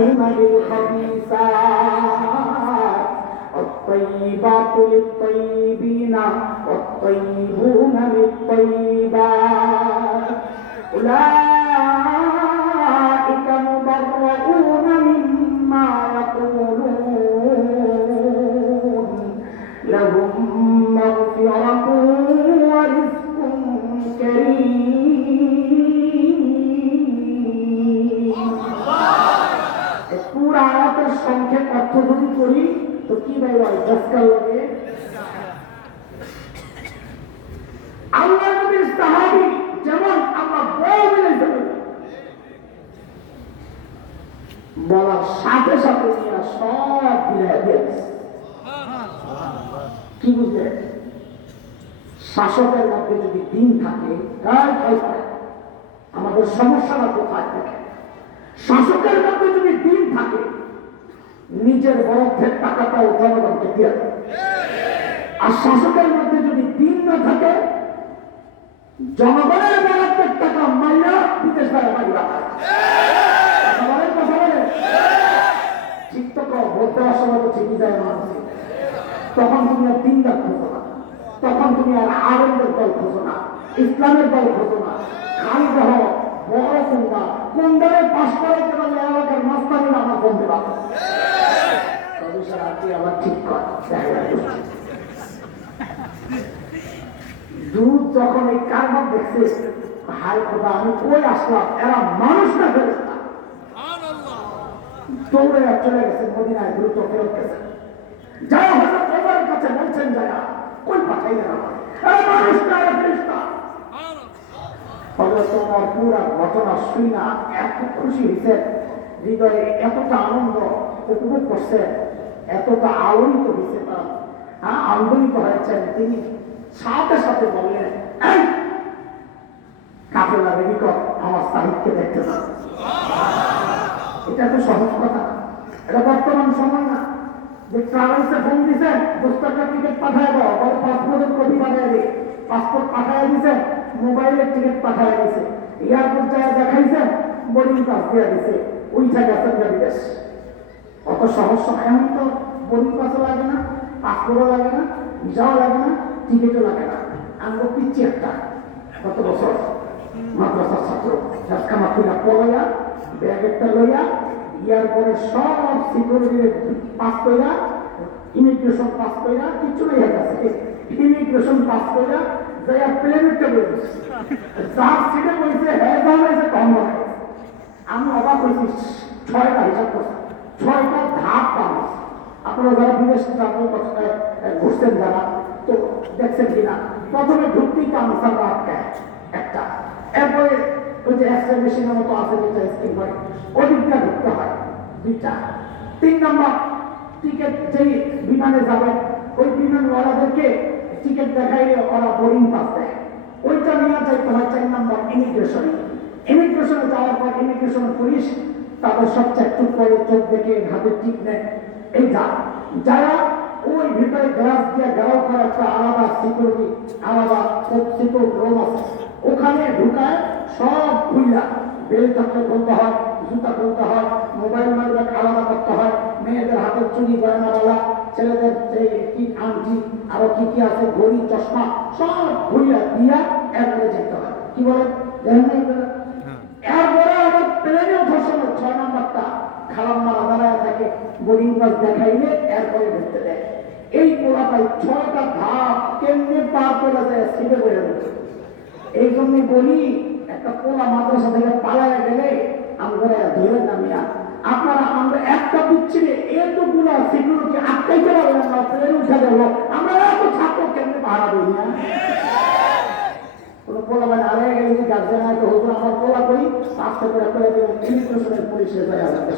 بالخبيثات الطيبات للطيبين والطيبون للطيبات أولئك مبرؤون مما يقولون لهم مغفرة ورزق كريم পুরা আয়াতের সংক্ষেপ অর্থ যদি করি তো কি ভাই আজকাল লাগে আল্লাহ নবীর সাহাবী যেমন আমরা বউ মিলে বলার সাথে সাথে নিয়ে সব বিলাই দিয়েছে কি বুঝলে শাসকের মধ্যে যদি দিন থাকে আমাদের সমস্যাটা কোথায় থাকে শাসকের মধ্যে যদি দিন থাকে নিজের বরফের টাকাটাও জনগণকে দিয়ে দেয় আর শাসকের মধ্যে যদি দিন না থাকে জনগণের বরফের টাকা মাইরা বিদেশ দ্বারা মাইরা কথা বলে ঠিক তো বলতে অসময় তো ঠিকই যায় মানুষ তখন তুমি আর দিনদার খোঁজো না তখন তুমি আর আনন্দের দল খোঁজো না ইসলামের দল খোঁজো না খালি দেহ বড় কোনটা কোনটারে পাশ করাইতে পারলে এলাকার মাস্তানিরা আমার বন্ধে পাবো আবার ঠিক কর দুধ যখন এই কারবার দেখছে হায় খোদা আমি কই আসলাম এরা মানুষ না ফেরেশতা দৌড়ে চলে গেছে মদিনায় দ্রুত ফেরত গেছে যারা হযরত ওমরের কাছে বলছেন যারা কই পাঠাইলেন আমার এরা মানুষ না এরা ফেরেশতা হযরত ওমর পুরা ঘটনা শুনা এত খুশি হয়েছে হৃদয়ে এতটা আনন্দ উপভোগ করছে এতটা আলোড়িত হয়েছে তারা আন্দোলিত হয়েছেন তিনি সাথে সাথে বললেন এই কাফেররা রেডি কর আমার সাহিত্যকে দেখতে না এটা তো সহজ কথা এটা বর্তমান সময় না যে ট্রাভেলসে ফোন দিছে দোস্তরটা টিকিট পাঠায় দাও বড় পাসপোর্টের কপি পাঠায় দিই পাসপোর্ট পাঠায় দিছে মোবাইলের টিকিট পাঠায় দিছে এয়ারপোর্ট যায় দেখাইছে বোর্ডিং পাস দিয়ে দিছে ওইটা গেছেন বিদেশ অত সহজ সময় এমন তো বোর্ডিং পাসও লাগে না পাসপোর্টও লাগে না ভিসাও লাগে না টিকিটও লাগে না আমরা পিচ্ছি একটা কত বছর মাদ্রাসার ছাত্র ঝাটকা মাতৃকা পড়াইয়া ব্যাগ একটা লইয়া এয়ারপোর্টে সব সিকিউরিটি পাস কইরা ইমিগ্রেশন পাস কইরা কিছু নেই গেছে ইমিগ্রেশন পাস কইরা যাইয়া প্লেন উঠতে বলেছে যার সিটে বলছে হ্যাঁ দাম এসে কম হয় আমি অবাক হয়েছি 6টা হিসাব করছি 6টা ধাপ পাওয়া আপনারা যারা বিদেশ ঘুরছেন যারা তো দেখছেন কিনা প্রথমে ঢুকতেই তো আনসার আটকায় একটা এরপরে ওই যে এক্সরে মেশিনের মতো আছে যেটা স্ক্রিন করে ওদিকটা ঢুকতে হয় 2টা 3 নম্বর টিকিট যেই বিমানে যাবেন ওই বিমানওয়ালাদেরকে টিকিট দেখাইলে ওরা বোর্ডিং পাস দেয় ওইটা নিয়ে যাইতে হয় 4 নম্বর ইমিগ্রেশনে যাওয়ার পর ইমিগ্রেশন পুলিশ তাদের সব চেকচুক করে চোখ দেখে হাতে টিপ নেয় এই যারা ওই ভিতরে গ্লাস দিয়ে ঘেরাও করা একটা আলাদা সিকিউরিটি আলাদা সিকিউর রুম আছে ওখানে ঢুকায় সব খুইলা বেল থাকলে খুলতে হয় জুতা খুলতে হয় মোবাইল মাইব্যাগ আলাদা করতে হয় মেয়েদের হাতের চুড়ি গয়নাওয়ালা ছেলেদের কি আংটি আরো কি কি আছে ঘড়ি চশমা সব খুইলা দিয়া এরপরে যেতে হয় কি বলে এরপরে আবার প্লেনে ওঠার সময় 6 নম্বরটা খালাম্মারা দাঁড়ায় থাকে বোর্ডিং পাস দেখাইলে এরপরে ঢুকতে দেয় এই পোড়াটাই 6টা ধাপ কেমনে পার করে যায় সিটে বসে রয়েছে এই জন্য বলি একটা পোড়া মাদ্রাসা থেকে পালায় গেলে আমরা ধরে নামিয়া আপনারা আমরা একটা বিচ্ছিরে এতগুলা সিকিউরিটি আটকাইতে পারবেন না প্লেন উঠে গেল আমরা এত ছাত্র কেমনে পাহারা দিই না কোনো পোলা মানে আড়াই গেলে যে গার্জেন আছে হুজুর আমার পোলা করি আস্তে করে করে দেবেন ইমিগ্রেশনের পুলিশে যায় আমাদের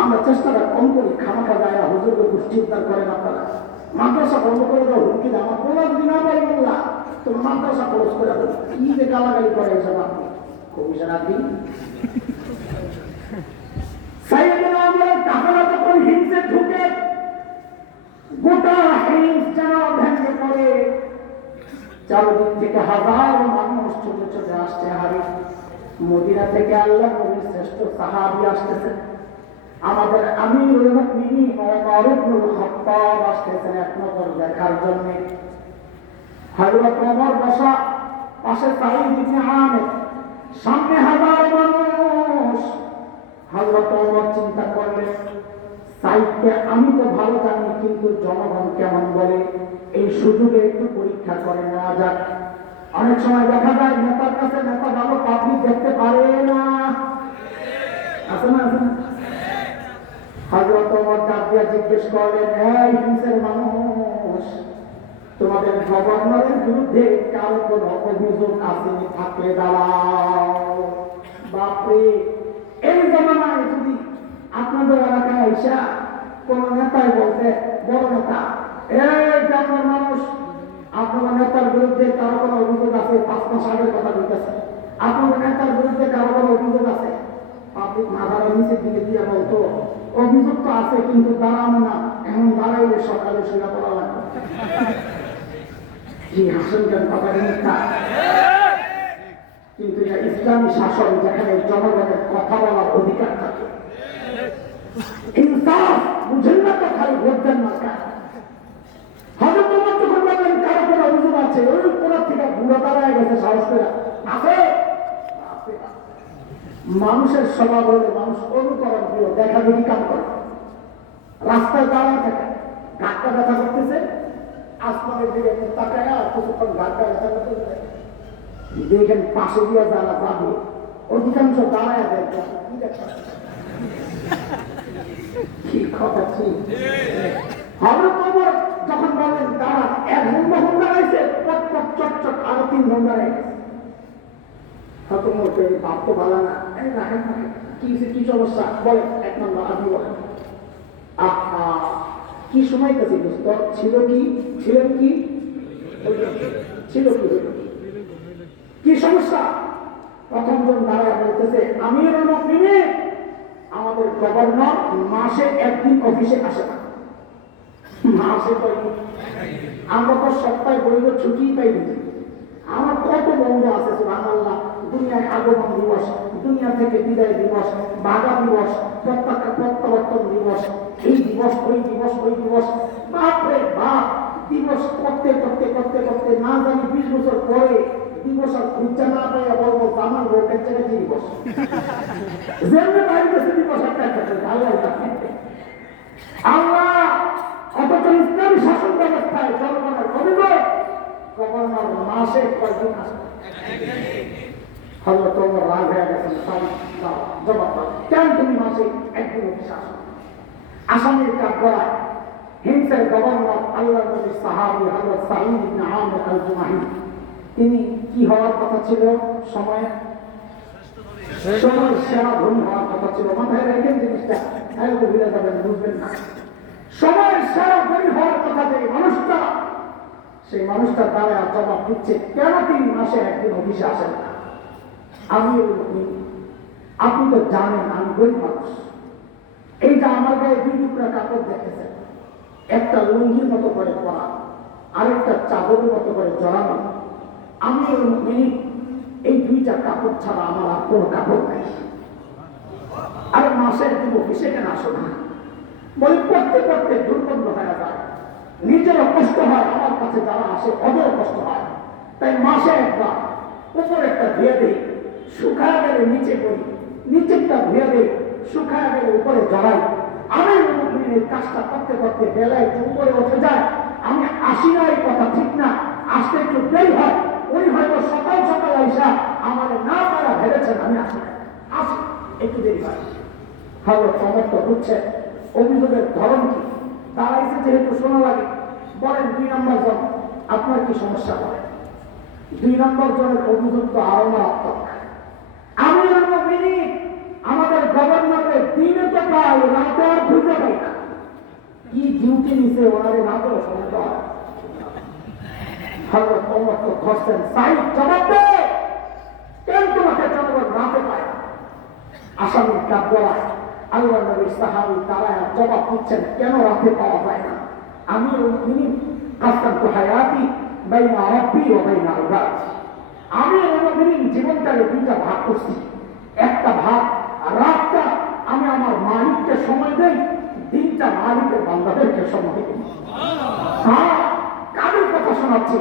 আমরা চেষ্টাটা কম করি খামাখা যায় হুজুরকে পুষ্টি উদ্ধার করেন আপনারা মাদ্রাসা বন্ধ করে দাও হুমকি দাও আমার পোলা যদি না পাই বললা তো মাদ্রাসা খরচ করে দেবো কি যে গালাগালি করে এসব আপনি কমিশন আপনি সাইয়েদনা আমরা কাফেলা যখন হিংসে ঢুকে গোটা হিংস যেন ভেঙে পড়ে চারদিক থেকে হাজার মানুষ ছুটে ছুটে আসছে হারি মদিনা থেকে আল্লাহ নবী শ্রেষ্ঠ সাহাবী আসতেছেন, আমাদের আমিরুল মুমিনিন ওমর ইবনুল খাত্তাব আসতেছেন এক নজর দেখার জন্য। হযরত ওমর বসা, পাশে সাঈদ ইবনে আমির, সামনে হাজার মানুষ। হযরত ওমর চিন্তা করলেন, সাঈদকে আমি তো ভালো জানি, কিন্তু জনগণ কেমন বলে, এই সুযোগে একটু পরীক্ষা করে নেওয়া যাক। অনেক সময় দেখা যায় নেতার কাছে নেতা ভালো পাবলিক দেখতে পারে না, আছে না? আছে না? হযরত ওমর ডাক দিয়া জিজ্ঞেস করলেন, এই হিংসের মানুষ, তোমাদের গভর্নরের বিরুদ্ধে কারো কোনো অভিযোগ আছে? থাকলে দাঁড়াও। বাপরে, এই জমানায় যদি আপনাদের এলাকায় আইসা কোন নেতাই বলতে, বড় নেতা, এই গ্রামের মানুষ, আপনার নেতার বিরুদ্ধে কারো কোনো অভিযোগ আছে? 5 মাস আগের কথা বলতেছে, আপনার নেতার বিরুদ্ধে কারো কোনো অভিযোগ আছে? পাবলিক মাথার নিচের দিকে দিয়ে বলতো, অভিযোগ তো আছে, কিন্তু দাঁড়ানো না, এখন দাঁড়াইলে সকালে সেটা করা লাগবে। কি হাসেন কেন? কথা মিথ্যা, কিন্তু এটা ইসলামী শাসন, যেখানে জনগণের কথা বলার অধিকার থাকে। ইনসাফ বুঝেন না তো, খালি ভোট দেন না। হযরত ওমর যখন বললেন কারো কোনো অভিযোগ আছে, ওই কোনার থেকে বুড়ো দাঁড়ায় গেছে সাহস করে, আছে। মানুষের স্বভাব হলে মানুষ অনুকরণ প্রিয়, দেখা দেখি কাম করে। রাস্তায় দাঁড়ায় থাকে, ঘাটটা ব্যথা করতেছে, আসমানের দিকে তাকায় আর কিছুক্ষণ ঘাটটা ব্যথা করতেছে, দেখেন পাশে দিয়ে যারা যাবে অধিকাংশ দাঁড়ায় দেয়, কি দেখা কি কথা ঠিক। হযরত ওমর যখন বলেন দাঁড়া, 1 ঘন্টা দাঁড়াইছে, পট পট চট চট আরো 3 ঘন্টা দাঁড়ায় গেছে। বাপ তো ভালো না, কি সমস্যা বলে? 1 নম্বর আপনি বলেন। আহা, কি সময় কাছে ছিল, কি ছিলেন, কি ছিল, কি সমস্যা? প্রথম জন দাঁড়ায় বলতেছে, আমিরুল মুমিনিন, আমাদের গভর্নর মাসে 1 দিন অফিসে আসে না। মাসে কয়দিন? আমরা তো সপ্তাহে বইল ছুটি পাই দিই। আমার কত বন্ধু আছে, সুবহানাল্লাহ, দুনিয়ায় আগমন দিবস, দুনিয়া থেকে বিদায় দিবস, বাগা দিবস, প্রত্যাবর্তন দিবস, এই দিবস, ওই দিবস, ওই দিবস, বাপরে বাপ, দিবস করতে করতে করতে করতে না জানি 20 বছর পরে দিবস আর খুঁজা না পাইয়া বলবো আমার ভোটের জায়গায় দিবস। যেমনি বাইরে গেছে দিবস একটা আল্লাহ আল্লাহ। অথচ ইসলামী শাসন ব্যবস্থায় জনগণের অভিযোগ, গভর্নর মাসে কয়েকদিন আসে। হযরত ওমর রাগ হয়ে গেছেন, জবাব দাও, কেন তুমি মাসে 1 দিন অফিসে আসো? আসামির কাঠ গড়ায় হিংসের গভর্নর আল্লাহর নবীর সাহাবী হযরত সাঈদ ইবনে আমির আল-জুমাহি, তিনি কি হওয়ার কথা ছিল? সময় সেরা ধনী হওয়ার কথা ছিল। মাথায় রেখেন জিনিসটা, তাহলে ভুলে যাবেন, বুঝবেন না। সময়ের সেরা ধনী হওয়ার কথা যে মানুষটা, সেই মানুষটা দ্বারা জবাব দিচ্ছে, কেন তিনি মাসে 1 দিন অফিসে আসেন না? আপনি তো জানেন আমি গরিব মানুষ, এই যে আমার গায়ে 2 টুকরা কাপড় দেখতেছেন, একটা লুঙ্গির মতো করে পরা, আরেকটা চাদরের মতো করে জড়ানো, আমি এই 2টা কাপড় ছাড়া আমার আর কোনো কাপড় নাই। আরে মাসে 1 দিন অফিসে কেন আসো না? বলে পড়তে পড়তে দুর্গন্ধ হয়ে যায়, নিজেরও কষ্ট হয়, আমার কাছে যারা আসে ওদেরও কষ্ট হয়, তাই মাসে 1 বার উপর একটা ধুয়ে দেই, শুকায় গেলে নিচে করি, নিচেরটা ধুয়ে দেই, শুকায় গেলে উপরে জড়াই। আমি এই কাজটা করতে করতে বেলায় একটু উপরে উঠে যায়। আমি আসি না, এই কথা ঠিক না, আসতে একটু দেরি হয়। উনি হয়তো সকাল সকাল আইসা আমার না পারা ভেবেছেন আমি আসি না, আসি একটু দেরি হয়। হযরত ওমর তো বুঝছে অভিযোগের ধরন কি, দাঁড়াইছে যেহেতু শোনা লাগে। বলেন 2 নম্বর জন, আপনার কি সমস্যা? বলেন। 2 নম্বর জনের অভিযোগ তো আরো মারাত্মক। আমিরুল মুমিনিন, আমাদের গভর্নরের দিনে তো পাই, রাতে আর খুঁজে পাই না। কি ডিউটি নিছে ওনারে, রাতেও সমস্যা হয়। হযরত ওমর তো ধরছেন, সাঈদ জবাব দে, কেন তোমাকে জনগণ রাতে পায়? আসামির কাঠ গড়ায়, আল্লাহর নবীর সাহাবী তারা জবাব দিচ্ছেন, কেন রাতে পাওয়া যায় না? আমিরুল মুমিনিন, কাসামতু হায়াতি বাইনা রাব্বি ওয়া বাইনা ইবাদি। আমি আমিরুল মুমিনিন জীবনটাকে 2টা ভাগ করছি, একটা ভাগ মালিকের বান্দাদেরকে সময় দিন। হ্যাঁ, কাদের কথা শোনাচ্ছি?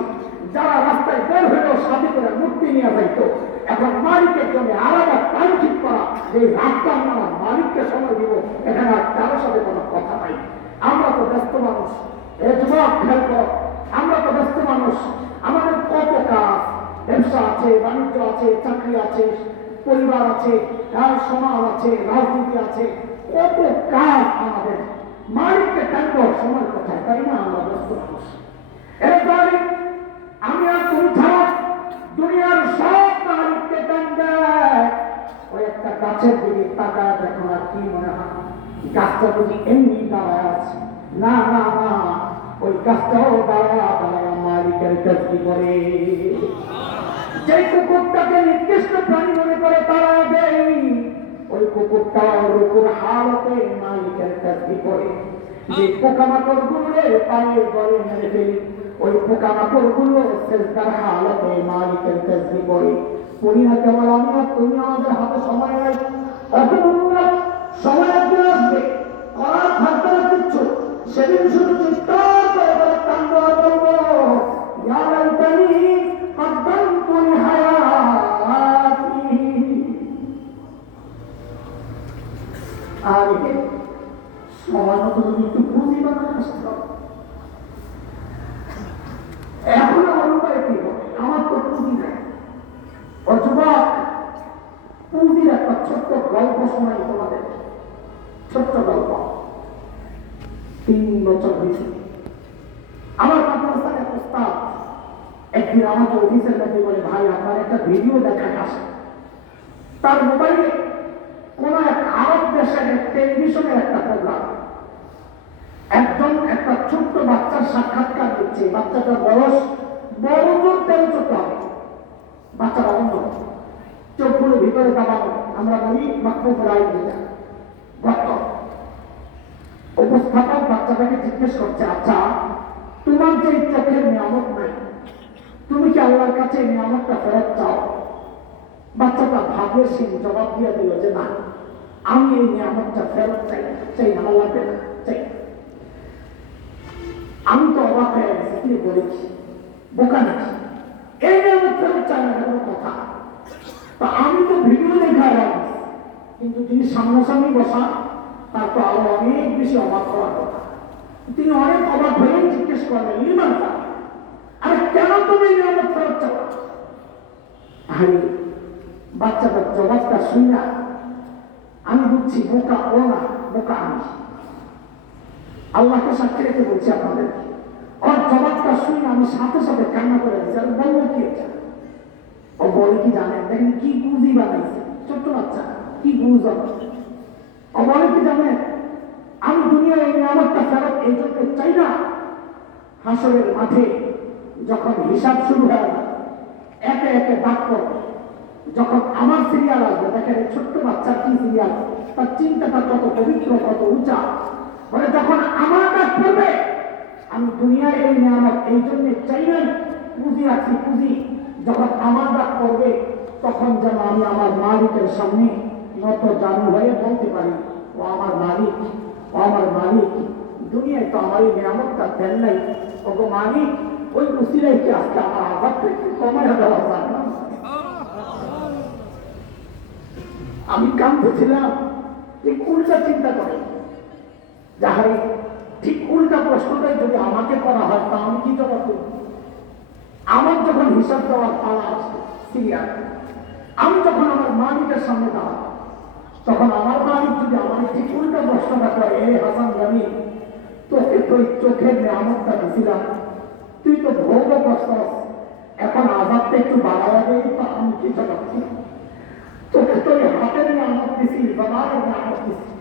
যারা রাস্তায় বের হলেও সাথে করে মুক্তি নিয়ে যাইতো, এখন মালিকের জন্য আলাদা টাইম ঠিক করা, যে রাস্তা আমরা মালিককে সময় দিব, এখানে আর কারোর সাথে কোনো কথা নাই। আমরা তো ব্যস্ত মানুষ, এ যুবক খেয়াল করো, আমরা তো ব্যস্ত মানুষ, আমাদের কত কাজ, ব্যবসা আছে, বাণিজ্য আছে, চাকরি আছে, পরিবার আছে, সমাজ আছে, রাজনীতি আছে, কত কাজ আমাদের। মালিককে টাইম দেওয়ার সময় কোথায়, তাই না? আমরা ব্যস্ত মানুষ। এরপরে আমি আর তুমি ছাড়া দুনিয়ার সব মালিককে টাইম দেয়। ওই একটা গাছের দিকে তাকায় দেখো না, কি মনে হয় গাছটা বুঝি এমনি দাঁড়ায় আছে? না না না, ওই গাছটাও দাঁড়ায় মালিকের তসবিহ করে। যে কুকুরটাকে নির্দিষ্ট প্রাণী মনে করে তারা দেয়, ওই কুকুরটাও রুকুর হালতে মালিকের তসবিহ করে। যে পোকামাকড় গুলো পায়ের গলে মেরে ফেলি, ওই পোকামাকড় গুলো সেজদার হালতে মালিকের তসবিহ করে। পড়ি না কেবল আমি আর তুমি, আমাদের হাতে সময় নাই, সময় একদিন আসবে, করার থাকবে না কিচ্ছু। সেদিন শুধু চিৎকার করে বলে কান্দ বলবো, ইয়া লাইতানি কদ্দামতু লিহায়াতি। আর সময় মতো যদি একটু পুঁজি বানায় আসতে হবে। এখন আমার উপায় কি হবে? আমার তো পুঁজি নাই। ও যুবক, পুঁজির একটা ছোট্ট গল্প শোনাই তোমাদের, ছোট্ট গল্প। 3 বছর হয়েছে, আমার মাদ্রাসার এক উস্তাদ একদিন আমাকে অফিসের মধ্যে বলে, ভাই আপনার একটা ভিডিও দেখায় আসে। তার মোবাইলে কোন এক আরব দেশের টেলিভিশনের একটা প্রোগ্রাম, একজন একটা ছোট্ট বাচ্চার সাক্ষাৎকার দিচ্ছে। বাচ্চাটার বয়স বড় জোর 13-14 হবে। বাচ্চারা অন্ধ, চোখগুলো ভিতরে দাবানো, আমরা বলি মাকফুরাই গত। উপস্থাপক বাচ্চাটাকে জিজ্ঞেস করছে, আচ্ছা তোমার যে চোখের নিয়ামত নাই, তুমি কি আল্লাহর কাছে নিয়ামতটা ফেরত চাও? বাচ্চাটা ভাবে সে জবাব দিয়ে দিল যে না, আমি এই নিয়ামতটা ফেরত চাই, চাই না, আল্লাহ পেয়ে চাই। আমি তো অবাক হয়ে গেছি, কি বলেছি, বোকা নাকি? এই নিয়ামত ফেরত চাই না, কোনো কথা। তা আমি তো ভিডিও দেখায় রাখি, কিন্তু যিনি সামনাসামনি বসা, তার তো আরো অনেক বেশি অবাক হওয়ার কথা। তিনি অনেক অবাক হয়েই জিজ্ঞেস করলেন, লিমান তা, আরে কেন তুমি নিয়ামত ফেরত চাও? আরে বাচ্চাটার জবাবটা শুনে আমি বুঝছি বোকা ও না, বোকা আমি। আল্লাহকে সাক্ষী রেখে বলছি আপনাদের, ওর জবাবটা শুনে আমি সাথে সাথে কান্না করে দিচ্ছি। আর বলবো কি এটা? ও বলে কি জানেন, দেখেন কি বুঝি বানাইছে, ছোট্ট বাচ্চা কি বুঝ। ও বলে কি জানেন, আমি দুনিয়ায় এই নিয়ামতটা ফেরত এই জন্য চাই না, হাসরের মাঠে যখন হিসাব শুরু হয়ে যাবে, একে একে ডাক করবে, যখন আমার সিরিয়াল আসবে, দেখেন ছোট্ট বাচ্চার কি সিরিয়াল, তার চিন্তাটা কত পবিত্র, কত উঁচা। বলে যখন আমার ডাক করবে, আমি দুনিয়ায় এই নিয়ামত এই জন্য চাই নাই, পুঁজি রাখছি পুঁজি, যখন আমার ডাক করবে তখন যেন আমি আমার মালিকের সামনে নত জানু হয়ে বলতে পারি, ও আমার মালিক, ও আমার মালিক, দুনিয়ায় তো আমার এই নিয়ামতটা দেন নাই, ও গো মালিক, ওই উসিলাই কি আজকে আমার আঘাতটা একটু কমায় দেওয়া যায় না? আমি কাঁদতেছিলাম, ঠিক উল্টা চিন্তা করে, যাহারে ঠিক উল্টা প্রশ্নটাই যদি আমাকে করা হয়, তা আমি কি জবাব দেব? আমার যখন হিসাব দেওয়ার পালা আসবে সিরিয়াল, আমি যখন আমার মালিকের সামনে দাঁড়াবো, তখন আমার মালিক যদি আমার ঠিক উল্টা প্রশ্নটা করে, এ হাসান জানি তোকে তো চোখের নিয়ামতটা দিছিলাম, তুই তো ভোগ করছস, এখন আজাদটা একটু বাড়াইয়া দেয়, তা আমি কি জবাব দেব? তোকে তো হাতের নিয়ামত দিছি, জবানের নিয়ামত দিছি,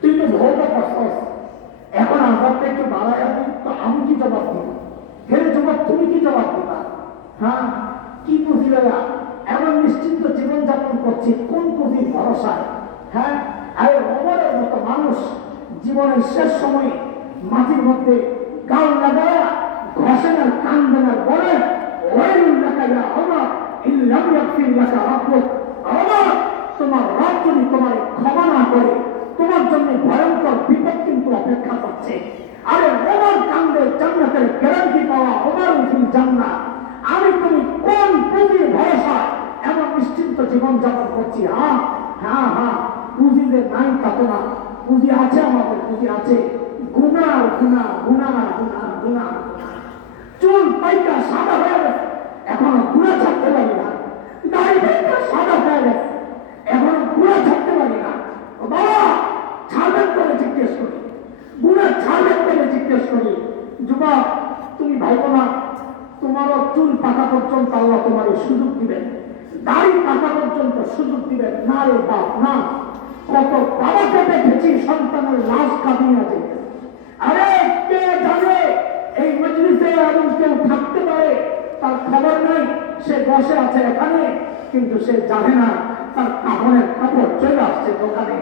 তুই তো ভোগ করছস, এখন আজাদটা একটু বাড়াইয়া দিই, তো আমি কি জবাব দিব? হে যুবক, তুমি কি জবাব দিবা? হ্যাঁ, কি পুঁজি লয়া এমন নিশ্চিন্ত জীবনযাপন করছি, কোন পুঁজির ভরসায়? হ্যাঁ, আরে ওমরের মতো মানুষ জীবনের শেষ সময়ে মাটির মধ্যে গাল লাগায়া ঘষেন আর কান্দেন আর বলেন, ওয়াইলুল্লাকা ইয়া ওমর ইল্লাম ইয়াগফির লাকা রাব্বুক, ওমর তোমার রব যদি তোমার ক্ষমা না করে, তোমার জন্য ভয়ঙ্কর বিপদ কিন্তু অপেক্ষা করছে। আরে ওমর কান্দে জান্নাতের গ্যারান্টি পাওয়া, ওমর ফিল জান্নাত। আমি তুমি কোন পুঁজির ভরসা এমন নিশ্চিন্ত জীবন যাপন করছি? হ্যাঁ হ্যাঁ হ্যাঁ, পুঁজি যে নাই তা তো না, পুঁজি আছে, আমাদের পুঁজি আছে। গুণা গুণা গুণা গুণা গুণা, চুল পাইকা সাদা হয়ে গেছে, এখনো গুণা ছাড়তে পারি না। দাড়ি পাইকা সাদা হয়ে গেছে, এখনো গুণা ছাড়তে পারি না। বাবা ছাড়বেন করে জিজ্ঞেস করি, গুণা ছাড়বেন করে জিজ্ঞেস করি। যুবক তুমি ভাইবো না তোমারও চুল পাকা পর্যন্ত আল্লাহ তোমার সুযোগ দিবেন, দাড়ি পাকা পর্যন্ত সুযোগ দিবেন না। রে বাপ না, কত বাবাকে দেখেছি সন্তানের লাশ কাঁদিয়ে আছে। আরে কে জানে এই মজলিসে এমন কেউ থাকতে পারে, তার খবর নেই, সে বসে আছে এখানে, কিন্তু সে জানে না তার কাপড়ের কাপড় চলে আসছে দোকানে।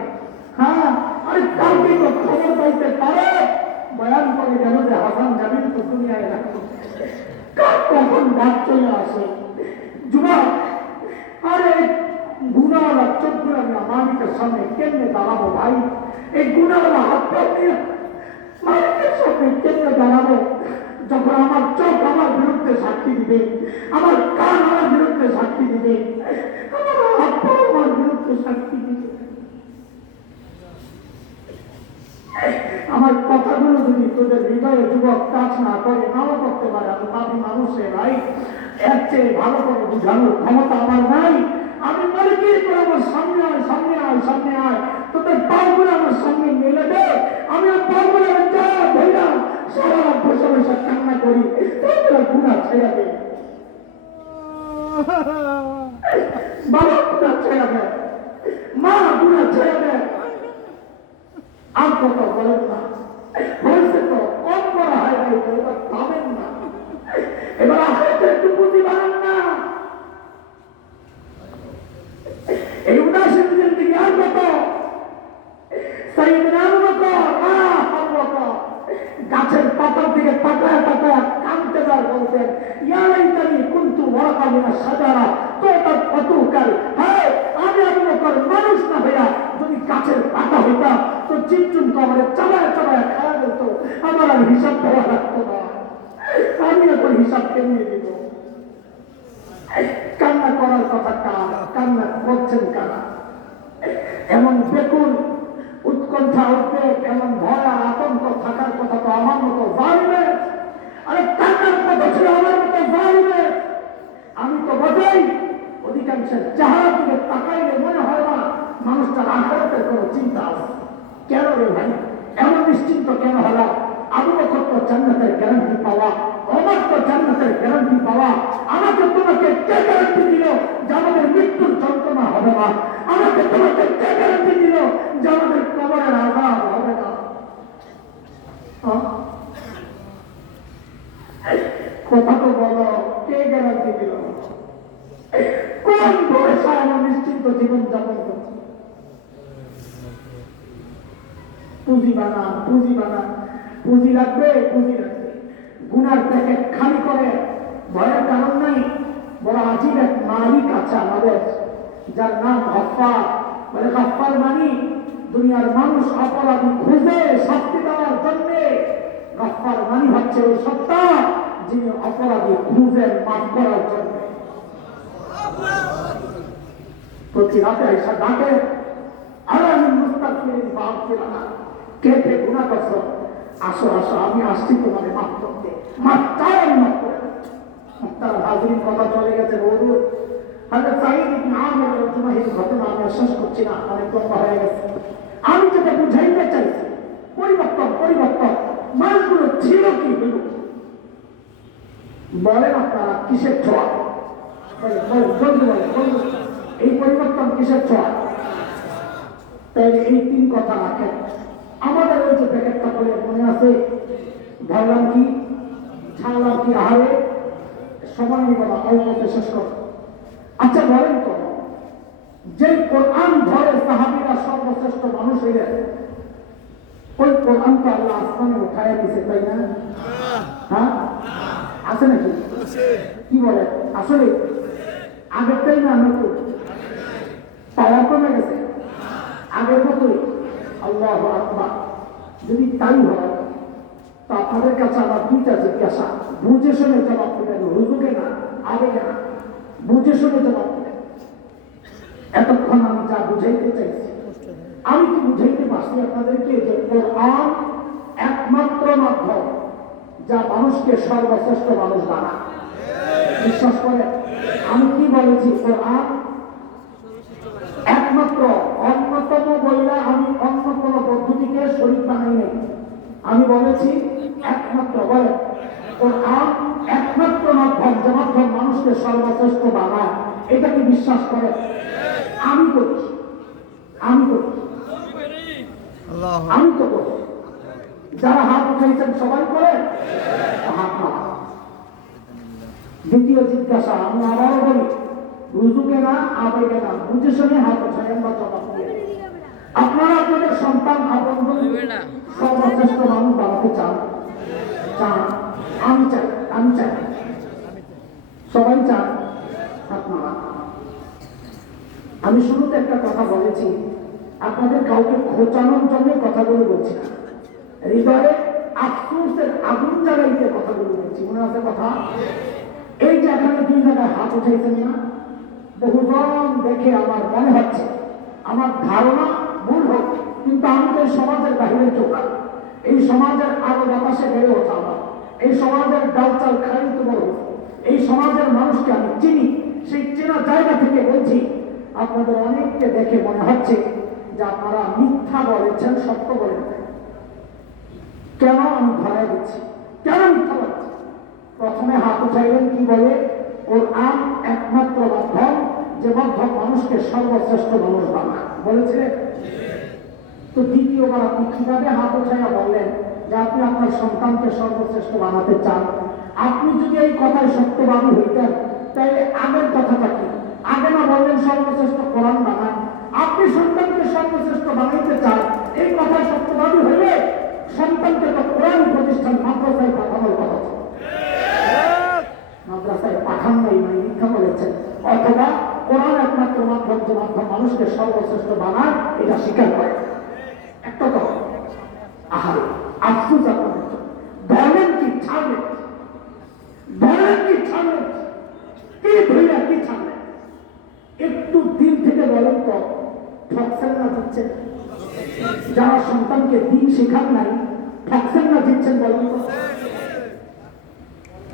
হ্যাঁ, আরে কাউকে তো খবর পাইতে পারে, বয়ান করে গেল যে হাসান জামিল তো দুনিয়ায় রাখি, কার কখন বাদ চলে আসে। যুবক আরে গুণাওয়ালা চোখগুলো আমি মালিকের সামনে কেমনে দাঁড়াবো ভাই? এই গুণাওয়ালা হাত পা নিয়ে মালিকের সামনে কেমনে দাঁড়াবো যখন আমার চোখ আমার বিরুদ্ধে সাক্ষী দিবে, আমার কান আমার বিরুদ্ধে সাক্ষী দিবে, আমার হাত পা আমার বিরুদ্ধে সাক্ষী দিবে? আমার কথাগুলো যদি তোদের হৃদয়ে যুবক কাজ না করে, নাও করতে পারে, আমি ভাবি মানুষের ভাই এর চেয়ে ভালো করে বুঝানোর ক্ষমতা আমার নাই। আমি বলি কি করে আমার সামনে আয়, সামনে আয়, সামনে আয়, তোদের পাগুলো আমার সামনে মেলে দে, আমি পাগুলো ধরলাম, সারা রাত বসে বসে কান্না করি, তোরা গুণা ছেড়ে দে, বাবা গুণা ছেড়ে দে, মা গুণা ছেড়ে দে। আর কত বলেন না, হয়েছে তো কম করা হয় নাই, এবার পাবেন না, এবার আখেরাতে একটু পুঁজি বানান না। এই উদাসীন জিন্দেগি আর কত? সাইয়েদনা আবু বকর গাছের পাতার দিকে তাকায় তাকায় কাঁদতে দাঁড় বলতেন, ইয়া লাইতানি কুনতু ওয়ারাকা মিনাশ শাজারা তুতাকাল। হ্যাঁ, আমি আবু বকর মানুষ না হইয়া যদি গাছের পাতা হইতাম তো চিমচুম করে চাবায় চাবায় খাওয়া যেত, আমার আর হিসাব দেওয়া লাগতো না। আমি এখন হিসাব কেমনে দিব? কান্না করার কথা কার? কান্না করছেন কারা? এমন বেকুল উৎকণ্ঠা উদ্বেগ, এমন ভয় আর আতঙ্ক থাকার কথা তো আমার মতো জালিমের। আরে কান্নার কথা ছিল আমার মতো জালিমের। আমি তো বটেই, অধিকাংশের চেহারার দিকে তাকাইলে মনে হয় না মানুষটার আখেরাতের কোনো চিন্তা আছে। কেন রে ভাই এমন নিশ্চিন্ত কেন হলো? আবু বকর তো জান্নাতের গ্যারান্টি পাওয়া, ওমর তো জান্নাতের গ্যারান্টি পাওয়া, আমাকে তোমাকে কে গ্যারান্টি দিল যে আমাদের মৃত্যুর যন্ত্রণা হবে না? আমাকে তোমাকে কে গ্যারান্টি দিল যে আমাদের কবরের আযাব হবে না? কথা তো বলো, কে গ্যারান্টি দিল? কোন ভরসায় আমরা নিশ্চিন্ত জীবন যাপন করছি? পুঁজি বানা, পুঁজি বানা, পুঁজি রাখবে, পুঁজি রাখবে। গুনার প্যাকেট খালি করে ভয়ের কারণ নাই। বড় আজীব এক মালিক আছে আমাদের, যার নাম গফফার। বলে গফফার মানি দুনিয়ার মানুষ অপরাধী খুঁজে শাস্তি দেওয়ার জন্য, গফফার মানি হচ্ছে ওই সত্তা যিনি অপরাধী খুঁজে মাফ করার জন্য। প্রতি রাতে এসে ডাকে, আর আমি মুস্তাগফিরিন ফাগফিরলানা, কে কে গুনাহ করছো, আসো আসো, আমি আসছি তোমাদের মাফ করতে, মাফ চাই, আমি মাফ করে। তার হাজির কথা চলে গেছে বহু। হযরত সাঈদ ইবনে আমির আল-জুমাহির ঘটনা আমি শেষ করছি না, অনেক লম্বা হয়ে গেছে। আমি যেটা বুঝাইতে চাইছি পরিবর্তন, পরিবর্তন মানুষগুলো ছিল কি হলো? বলেন আপনারা কিসের ছোঁয়া? এই পরিবর্তন কিসের ছোঁয়া? তাই এই তিন কথা রাখেন। আমাদের ওই যে প্যাকেটটা বলে মনে আছে, ধরলাম কি ছাড়লাম কি, আহারে সময় নিব না, অল্পতে শেষ কর। আচ্ছা বলেন তো, যে কোরআন ধরে সাহাবীরা সর্বশ্রেষ্ঠ মানুষ হইলেন, ওই কোরআন তো আল্লাহ আসমানে উঠায় দিছে, তাই না? হ্যাঁ আছে নাকি? কি বলে আসলে আগেরটাই না নতুন? পাওয়া কমে গেছে? আগের মতোই আল্লাহু আকবার। যদি তাই হয় তো আপনাদের কাছে আমার দুইটা জিজ্ঞাসা, বুঝে শুনে জবাব দেবেন, হুজুকে না, আবেগে না, বুঝে শুনে জবাব দেবেন। এতক্ষণ আমি যা বুঝাইতে চাইছি, আমি কি বুঝাইতে পারছি আপনাদেরকে যে কোরআন একমাত্র মাধ্যম যা মানুষকে সর্বশ্রেষ্ঠ মানুষ বানায়? বিশ্বাস করে? আমি কি বলেছি? কোরআন একমাত্র, অন্যতম বইলা আমি অন্য কোন পদ্ধতিকে শরীক বানাই নাই। আমি বলেছি একমাত্র, বলে কোরআন একমাত্র মাধ্যম যে মাধ্যম মানুষকে সর্বশ্রেষ্ঠ বানায়। এটা কি বিশ্বাস করে? আমি করি, আমি করি, আমি তো করি। যারা হাত উঠাইছেন সবাই করে হাত না। দ্বিতীয় জিজ্ঞাসা আমি আবারও বলি, রুজুকে না, আবেগে না, বুঝে শুনে হাত উঠাইন বা জবাব দিয়ে। আপনারা আপনাদের সন্তান আপনজন সর্বশ্রেষ্ঠ মানুষ বানাতে চান? চান? আমি চাই, আমি চাই, সবাই চান। আপনারা, আমি শুরুতে একটা কথা বলেছি, আপনাদের কাউকে খোঁচানোর জন্য কথাগুলো বলছি না, হৃদয়ে আফসোসের আগুন জ্বালাইতে কথাগুলো বলছি। মনে আছে কথা? এই যে এখানে দুই জায়গায় হাত উঠাইছেন না, বহুজন দেখে আমার মনে হচ্ছে, আমার ধারণা ভুল হোক, কিন্তু আমি তো এই সমাজের বাহিরে চোখা, এই সমাজের আলো বাতাসে বেড়ে ওঠা আমার, এই সমাজের ডালচাল খাই তোমার, এই সমাজের মানুষকে আমি চিনি। সেই চেনা জায়গা থেকে বলছি, আপনাদের অনেককে দেখে মনে হচ্ছে যে আপনারা মিথ্যা বলেছেন, সত্য বলেন। কেন আমি ধরাই দিচ্ছি, কেন মিথ্যা বলছি? প্রথমে হাত উঠাইলেন, কি বলে? কোরআন একমাত্র মাধ্যম যে মাধ্যম মানুষকে সর্বশ্রেষ্ঠ মানুষ বানায় বলেছিলেন। তো দ্বিতীয়বার আপনি কিভাবে হাত উঠাইয়া বললেন যে আপনি আপনার সন্তানকে সর্বশ্রেষ্ঠ বানাতে চান? আপনি যদি এই কথায় সত্যবাদী হইতেন তাহলে আগের কথাটা কি? আগে না বললেন সর্বশ্রেষ্ঠ কোরআন বানান, আপনি সন্তানকে সর্বশ্রেষ্ঠ বানাইতে চান, এই কথায় সত্যবাদী হইলে সন্তানকে তো কোরআন প্রতিষ্ঠান মাদ্রাসায় পাঠানোর কথা ছিল। মাদ্রাসায় পাঠান নাই, মানে মিথ্যা বলেছেন। অথবা কোরআন একমাত্র মাধ্যম যে মাধ্যম মানুষকে সর্বশ্রেষ্ঠ বানায়, এটা স্বীকার করে। একটা কথা, আহারে আফসোস আপনাদের জন্য। ধরেন কি ছাড়লেন? ধরেন কি ছাড়লেন? কি ধৈর্য কি ছাড়লেন? একটু দিন থেকে বলেন তো, ঠকছেন না দিচ্ছেন? যারা সন্তানকে দিন শেখান নাই, ঠকছেন না দিচ্ছেন বলেন তো?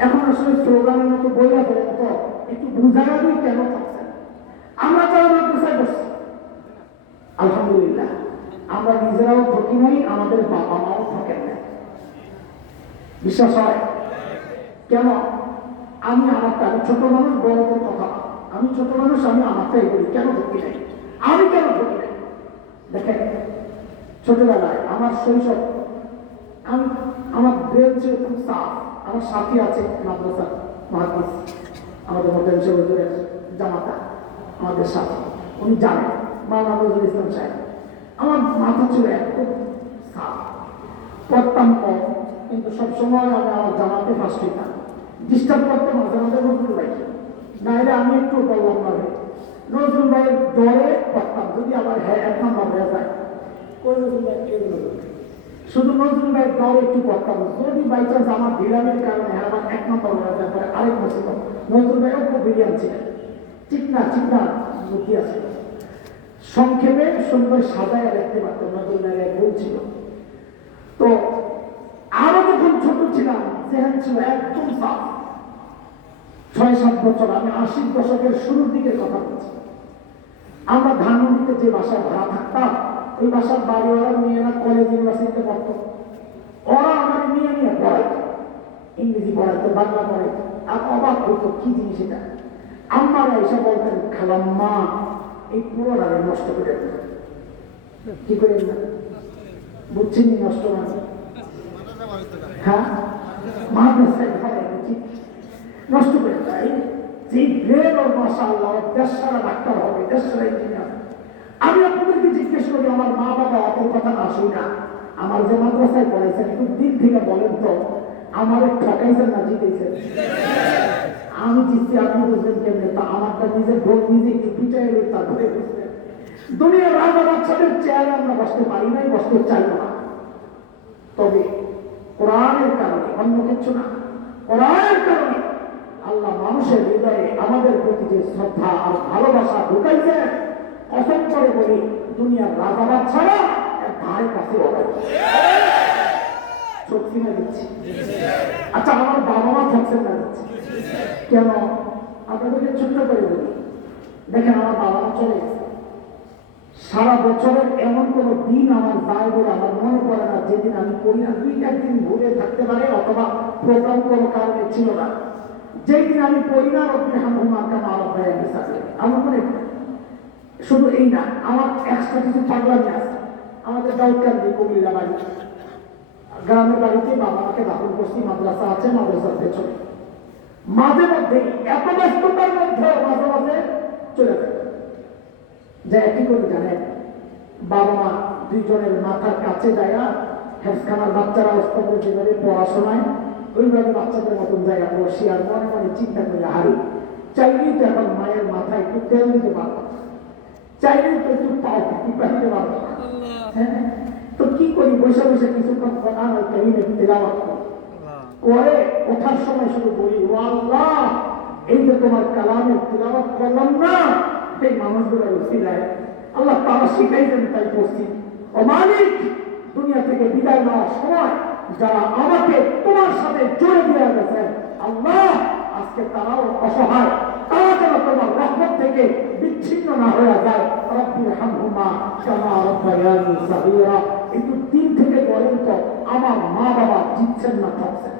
এখন আসলে স্লোগানের মতো বইলা বলেন তো, একটু বুঝানোই কেন ঠকছেন? আমরা যারা মাদ্রাসায় বসছি, আলহামদুলিল্লাহ আমরা নিজেরাও ঠকি নাই, আমাদের বাবা মাও ঠকেন নাই। বিশ্বাস হয়? কেন? আমি আমারটা, আমি ছোট মানুষ, বড়দের কথা, আমি ছোট মানুষ, আমি আমারটাই বলি। কেন ঠকি নাই? আমি কেন ঠকি নাই? দেখেন, ছোটবেলায় আমার শৈশব, আমি আমার ব্রেন ছিল খুব সাফ। আমার সাথী আছে মাদ্রাসা মহাদিস, আমাদের মধ্যে জামাতা, আমাদের সাথে, উনি জানেন, মাওলানা নজরুল ইসলাম সাহেব। আমার মাথা ছিল একদম সাফ, পড়তাম কম, কিন্তু সবসময় আমি আমার জামাতে ফার্স্ট হইতাম। ডিস্টার্ব করতে মাঝে মাঝে নজরুল ভাই, নাইলে আমি একটু বললাম না, নজরুল ভাইয়ের দরে পড়তাম। যদি আবার হ্যাঁ এক নম্বর হয়ে যায়, কোন নজরুল ভাই, শুধু নজরুল ভাইয়ের দরে একটু পড়তাম। যদি বাই চান্স আমার বিরামের কারণে আমার এক নম্বর হয়ে যায়, তাহলে আরেক মাসে নজরুল ভাইও খুব বিরিয়ান ছিলেন, চিকনা চিকনা বুদ্ধি আছে। সংক্ষেপে সুন্দর সাজায় দেখতে পারতাম, নজরুল ভাইয়ের গুণ ছিল। তো আরো যখন ছোট ছিলাম, জেহেন ছিল একদম সাফ। 6-7 বছর, আমি 80 দশকের শুরুর দিকের কথা বলছি। আমরা ধানমন্ডিতে যে বাসায় ভাড়া থাকতাম, ওই বাসার বাড়িওয়ালা মেয়েরা কলেজ ইউনিভার্সিটিতে পড়তো, ওরা আমার নিয়ে নিয়ে পড়াইতো, ইংরেজি পড়াইতো, বাংলা পড়াইতো। আর অবাক হইতো কি জিনিস এটা। আমার এসে বলতেন, খালাম্মা এই পুরোটা নষ্ট করে কি করে না বুঝছেন? নষ্ট মানে হ্যাঁ, মাদ্রাসায় নষ্ট করে দেয়। যে ব্রেন ওর মাশাআল্লাহ, দেশ সারা ডাক্তার হবে, দেশ সারা ইঞ্জিনিয়ার। আমি আপনাদেরকে জিজ্ঞেস করি, আমার মা বাবা অত কথা না শুই না, আমার যে মাদ্রাসায় পড়াইছেন, একটু দিন থেকে বলেন তো, আমার ঠকাইছেন না জিতেছেন? আমি জিতছি, আপনি বুঝবেন কেমনে? তা আমারটা নিজের ভোট নিজে একটু পিটাই তারপরে বুঝবেন। দুনিয়ার রাজা বাচ্চাদের চেয়ারে আমরা বসতে পারি নাই, বসতে চাইব না। তবে কোরআনের কারণে, অন্য কিছু না, কোরআনের কারণে আল্লাহ মানুষের হৃদয়ে আমাদের প্রতি যে শ্রদ্ধা আর ভালোবাসা ঢুকাইছে, কসম করে বলি দুনিয়ার রাজা বাচ্চারা এর ধারে কাছে হবে। শক্তি না দিচ্ছি। আচ্ছা, আমার বাবা মা থাকছেন না দিচ্ছি কেন? আপনাদেরকে ছোট্ট করে বলি, দেখেন আমার বাবা মা চলে গেছে, সারা বছরের এমন কোনো দিন আমার যায় বলে আমার মনে পড়ে না যেদিন আমি করি না। দুই একদিন ভুলে থাকতে পারে অথবা প্রোগ্রাম কোনো কারণে ছিল না, যেই দিন আমি পড়ি না রব্বি হামহুমা কামা রাব্বায়ানি সাগীরা। আমার মনে শুধু এই না, আমার এক্সট্রা কিছু পাগলামি আছে। আমাদের দাউদকান্দি কুমিল্লা বাড়ি, গ্রামের বাড়িতে বাবা মাকে দাফন করছি, মাদ্রাসা আছে, মাদ্রাসার পেছনে মাঝে মধ্যে এত ব্যস্ততার মধ্যে মাঝে মাঝে চলে যায়। যা কি করে জানেন, বাবা মা দুইজনের মাথার কাছে যায়, হেফখানার বাচ্চারা অস্তবে যেভাবে পড়াশোনায় ওইভাবে বাচ্চাদের মতন জায়গা বসি আর মনে মনে চিন্তা করে হারি, চাইলেই তো এখন মায়ের মাথায় একটু তেল দিতে পারবো, চাইলেই তো একটু পাও টিপা দিতে পারবো। হ্যাঁ, তো কি করি, বসে বসে কিছুক্ষণ কোরআন আর কারীমের তিলাওয়াত করে ওঠার সময় শুধু বলি, ও আল্লাহ, এই যে তোমার কালামের তিলাওয়াত করলাম না, এই মানুষগুলোর উসিলায় আল্লাহ তারা শিখাইছেন তাই পড়ছি। ও মালিক, দুনিয়া থেকে বিদায় নেওয়ার সময় যারা আমাকে তোমার সাথে জুড়ে দিয়ে গেছে, আল্লাহ আজকে তারাও অসহায়, তারা যেন তোমার রহমত থেকে বিচ্ছিন্ন না হয়ে যায়। রব্বির হামহুমা কামা রাব্বায়ানি সাগীরা। একটু দিন থেকে বলেন তো, আমার মা বাবা জিতছেন না থাকছেন?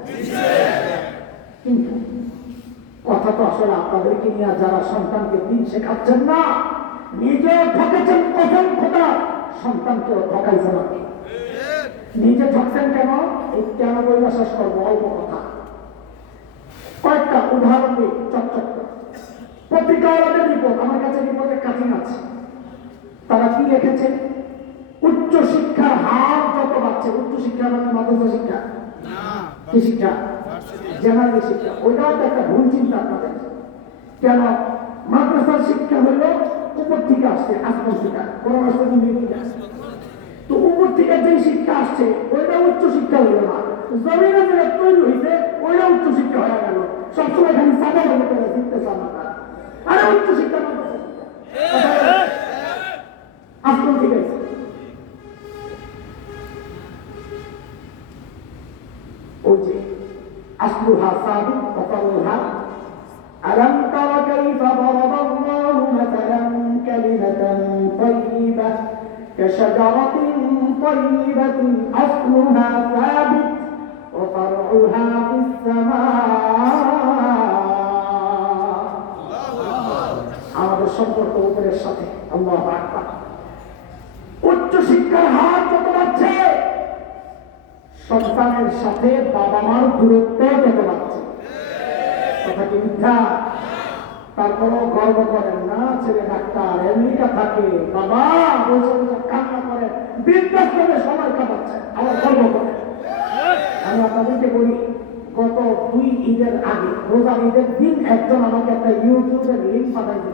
কিন্তু কথা তো আসলে আপনাদেরকে নিয়ে, যারা সন্তানকে দিন শেখাচ্ছেন না, নিজে ঠকেছেন, কখন খোদা সন্তানকেও ঠকাইছেন আপনি। নিজে ঠকছেন কেন? এই কেন বইটা শেষ করবো, অল্প কথা, কয়েকটা উদাহরণ দিই চকচক করে। পত্রিকাওয়ালাদের রিপোর্ট, আমার কাছে রিপোর্টের কাঠিন আছে, তারা কি লিখেছে? উচ্চ শিক্ষার হার যত বাড়ছে, উচ্চ শিক্ষা মানে মাদ্রাসা শিক্ষা, কি শিক্ষা? জেনারেল শিক্ষা। ওইটাও তো একটা ভুল চিন্তা আপনাদের। কেন? মাদ্রাসার শিক্ষা হলো উপর থেকে আসছে, আসমান শিক্ষা, কোরআন আসছে, তো উপর থেকে যে শিক্ষা আসছে ওইটা উচ্চ শিক্ষা হইল না, জমিনে যেটা তৈরি হয়েছে ওইটা উচ্চ শিক্ষা হয়ে গেল। সবসময় খালি সাদা ভাবে করে শিখতে চান না, আরে উচ্চ শিক্ষা আসমান ঠিক আছে। ওই যে আসলুহা সাবিত ওয়া ফারুহা আলাম তারা কাইফা দারাবাল্লাহু মাসালান কালিমাতান তাইয়্যিবা কাশাজারাতিন তাইয়্যিবাতিন আসলুহা সাবিত ওয়া ফারউহা ফিস সামা। আমাদের সম্পর্ক উপরের সাথে। আল্লাহু আকবার। উচ্চ শিক্ষার হার যত বাড়ছে, সন্তানের সাথে বাবা মার দূরত্ব যত বাড়ছে। কথা কি মিথ্যা? তারপরও গর্ব করেন না, ছেলে ডাক্তার, আমেরিকা থাকে, বাবা বসে বসে কান্না করে বৃদ্ধাশ্রমে সময় কাটাচ্ছে, আবার গর্ব করে। আমি আপনাদেরকে বলি, গত 2 ঈদের আগে, রোজার ঈদের দিন একজন আমাকে একটা ইউটিউবের লিঙ্ক পাঠাইছে।